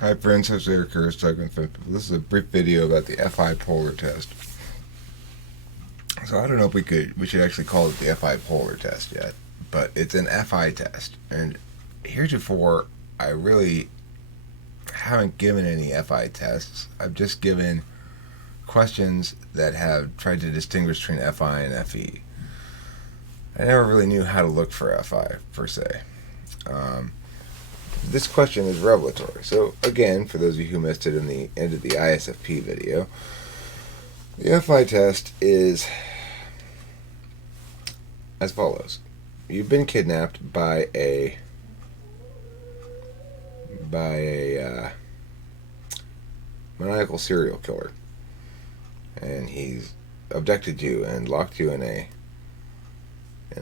Hi friends, Jose Curtis talking with This is a brief video about the FI polar test. So I don't know if we should actually call it the FI polar test yet, but it's an FI test. And heretofore, I really haven't given any FI tests. I've just given questions that have tried to distinguish between FI and FE. I never really knew how to look for FI per se. This question is revelatory. So again, for those of you who missed it in the end of the ISFP video, the FI test is as follows. You've been kidnapped by a maniacal serial killer, and he's abducted you and locked you in a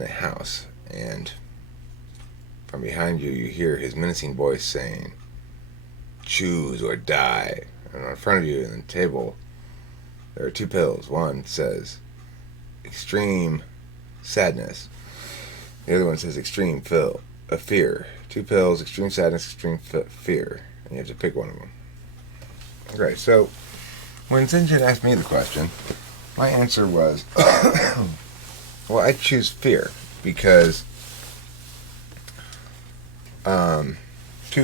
house, and from behind you, you hear his menacing voice saying, "Choose or die." And in front of you on the table, there are two pills. One says, extreme sadness. The other one says, extreme fear. Two pills, extreme sadness, extreme fear. And you have to pick one of them. Okay, so when Tsen asked me the question, my answer was, well, I'd choose fear because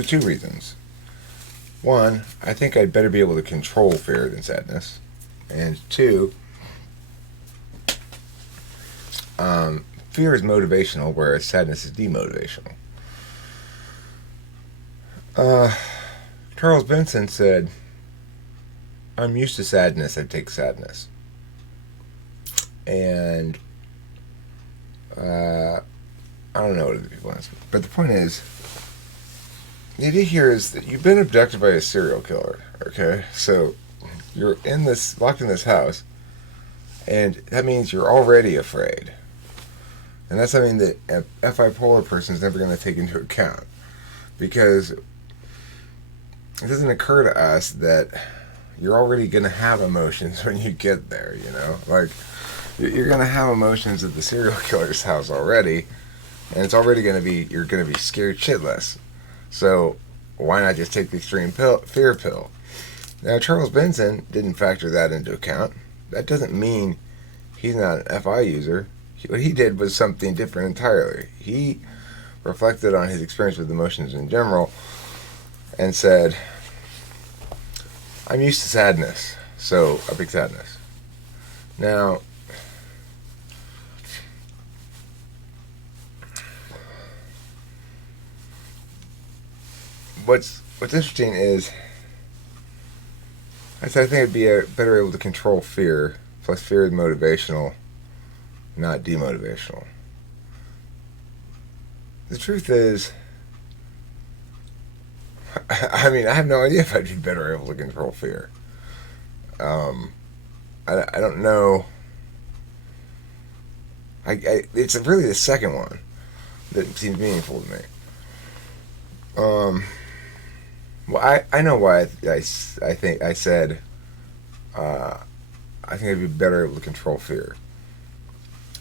two reasons. One, I think I'd better be able to control fear than sadness. And two, fear is motivational, whereas sadness is demotivational. Charles Benson said, "I'm used to sadness, I take sadness." And I don't know what other people answer, but the point is, the idea here is that you've been abducted by a serial killer, okay? So you're locked in this house, and that means you're already afraid. And that's something that a FI polar person is never going to take into account, because it doesn't occur to us that you're already going to have emotions when you get there, you know? Like, you're going to have emotions at the serial killer's house already, and it's already going to be, you're going to be scared shitless. So why not just take the extreme fear pill? Now, Charles Benson didn't factor that into account. That doesn't mean he's not an FI user. What he did was something different entirely. He reflected on his experience with emotions in general and said, "I'm used to sadness, so I pick sadness." Now, what's interesting is, I think it'd be better able to control fear. Plus, fear is motivational, not demotivational. The truth is, I mean, I have no idea if I'd be better able to control fear. I don't know. It's really the second one that seems meaningful to me. Well, I know why I think I said I think I'd be better able to control fear.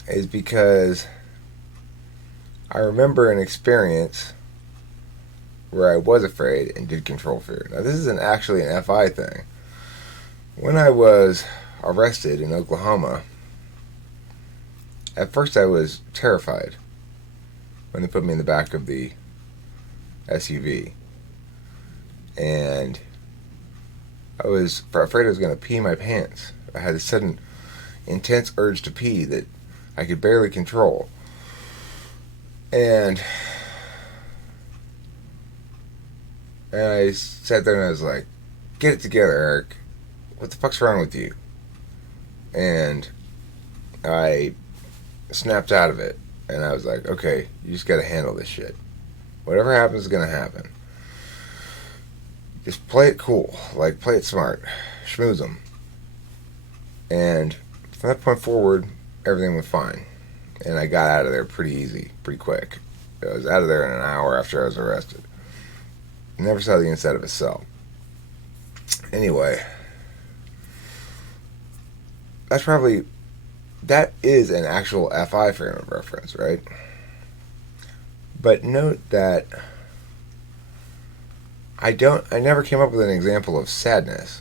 Is because I remember an experience where I was afraid and did control fear. Now, this isn't actually an FI thing. When I was arrested in Oklahoma, at first I was terrified when they put me in the back of the SUV. And I was afraid I was going to pee my pants. I had a sudden intense urge to pee that I could barely control. And I sat there and I was like, "Get it together, Eric. What the fuck's wrong with you?" And I snapped out of it. And I was like, "Okay, you just got to handle this shit. Whatever happens is going to happen. Just play it cool. Like, play it smart. Schmooze them." And from that point forward, everything went fine. And I got out of there pretty easy, pretty quick. I was out of there in an hour after I was arrested. Never saw the inside of a cell. Anyway, that is an actual FI frame of reference, right? But note that I never came up with an example of sadness.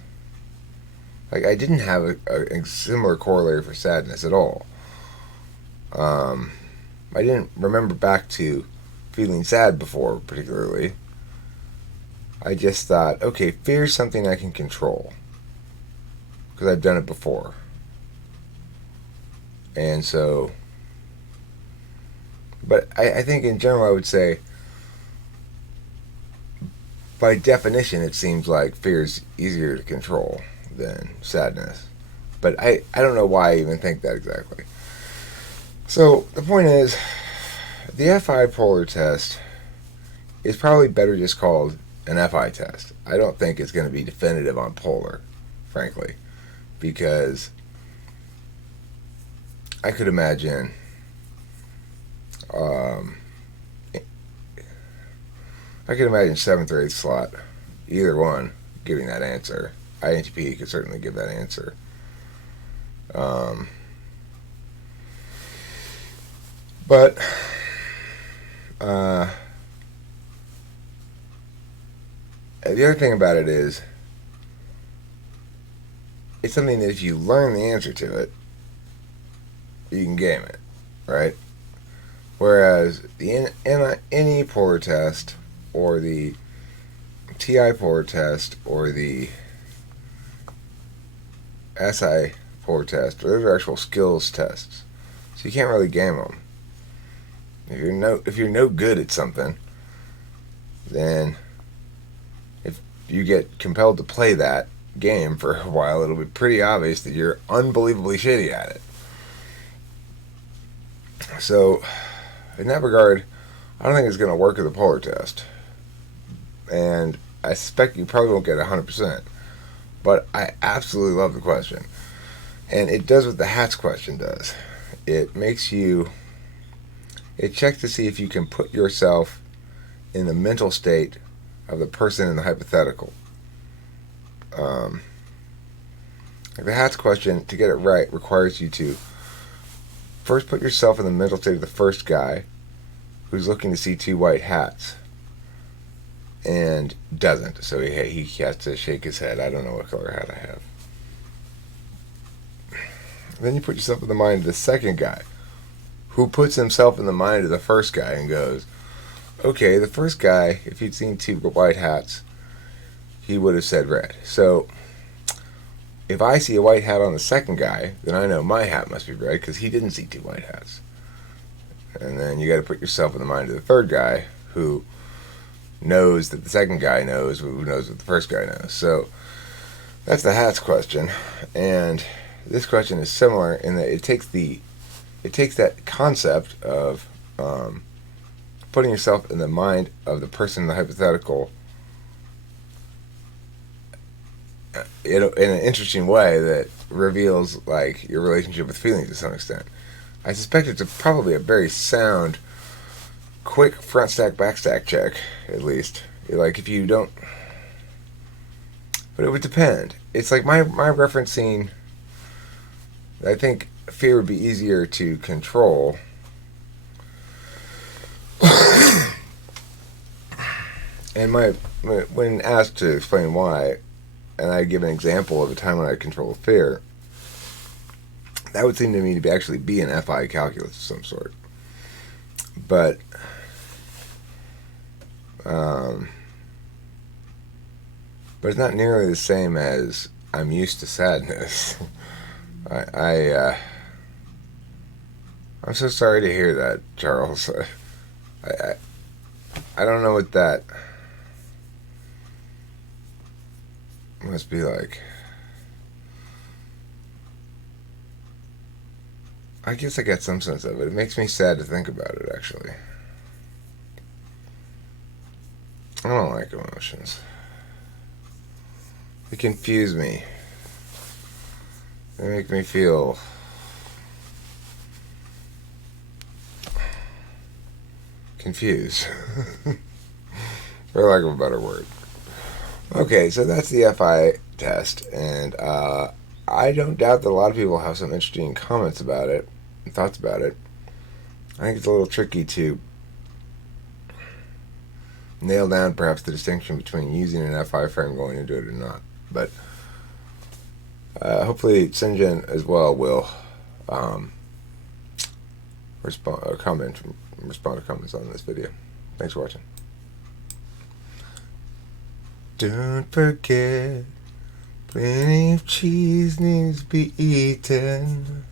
Like, I didn't have a similar corollary for sadness at all. Um, I didn't remember back to feeling sad before, particularly. I just thought, okay, fear's something I can control because I've done it before. And so, but I think in general, I would say, by definition, it seems like fear is easier to control than sadness. But I don't know why I even think that exactly. So the point is, the FI polar test is probably better just called an FI test. I don't think it's going to be definitive on polar, frankly, because I could imagine um, I could imagine 7th or 8th slot, either one, giving that answer. INTP could certainly give that answer. Um, but the other thing about it is, it's something that if you learn the answer to it, you can game it, right? Whereas the NE polar test, or the TI polar test, or the SI polar test, those are actual skills tests, so you can't really game them. If you're no good at something, then if you get compelled to play that game for a while, it'll be pretty obvious that you're unbelievably shitty at it. So, in that regard, I don't think it's going to work with a polar test. And I suspect you probably won't get 100%. But I absolutely love the question. And it does what the HATS question does. It checks to see if you can put yourself in the mental state of the person in the hypothetical. Like the HATS question, to get it right, requires you to first put yourself in the mental state of the first guy who's looking to see 2 white hats and doesn't. So he has to shake his head. I don't know what color hat I have. Then you put yourself in the mind of the second guy who puts himself in the mind of the first guy and goes, okay, the first guy, if he'd seen 2 white hats, he would have said red. So if I see a white hat on the second guy, then I know my hat must be red because he didn't see 2 white hats. And then you got to put yourself in the mind of the third guy who knows that the second guy knows who knows what the first guy knows. So that's the HATS question. And this question is similar in that it takes that concept of putting yourself in the mind of the person in the hypothetical in an interesting way that reveals like your relationship with feelings to some extent. I suspect it's probably a very sound, quick front stack back stack check, at least. Like if you don't, but it would depend. It's like my referencing. I think fear would be easier to control. And when asked to explain why, and I give an example of a time when I controlled fear, that would seem to me to actually be an FI calculus of some sort. But it's not nearly the same as I'm used to sadness. I'm so sorry to hear that, Charles. I don't know what that must be like. I guess I get some sense of it. It makes me sad to think about it, actually. I don't like emotions. They confuse me. They make me feel confused, for lack of a better word. Okay, so that's the FI test, and I don't doubt that a lot of people have some interesting comments about it, and thoughts about it. I think it's a little tricky to nail down perhaps the distinction between using an FI frame going into it or not. But hopefully Tsen as well will respond to comments on this video. Thanks for watching. Don't forget, plenty of cheese needs to be eaten.